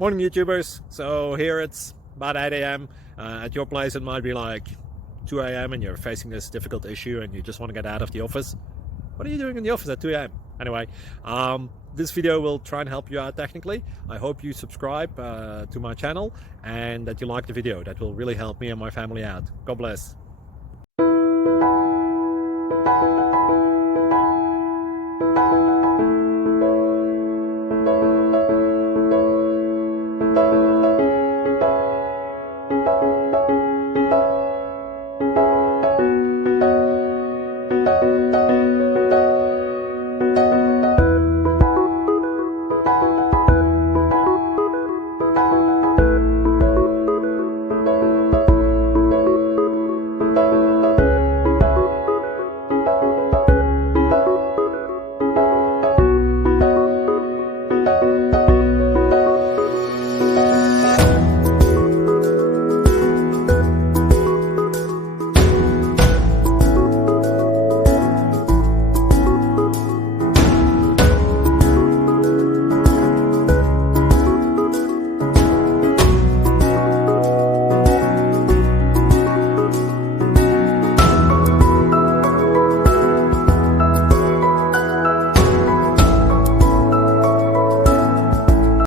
Morning YouTubers. So here it's about 8 a.m. At your place it might be like 2 a.m. and you're facing this difficult issue and you just want to get out of the office. What are you doing in the office at 2 a.m.? Anyway, this video will try and help you out technically. I hope you subscribe to my channel and that you like the video. That will really help me and my family out. God bless.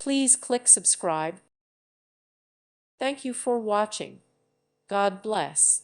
Please click subscribe. Thank you for watching. God bless.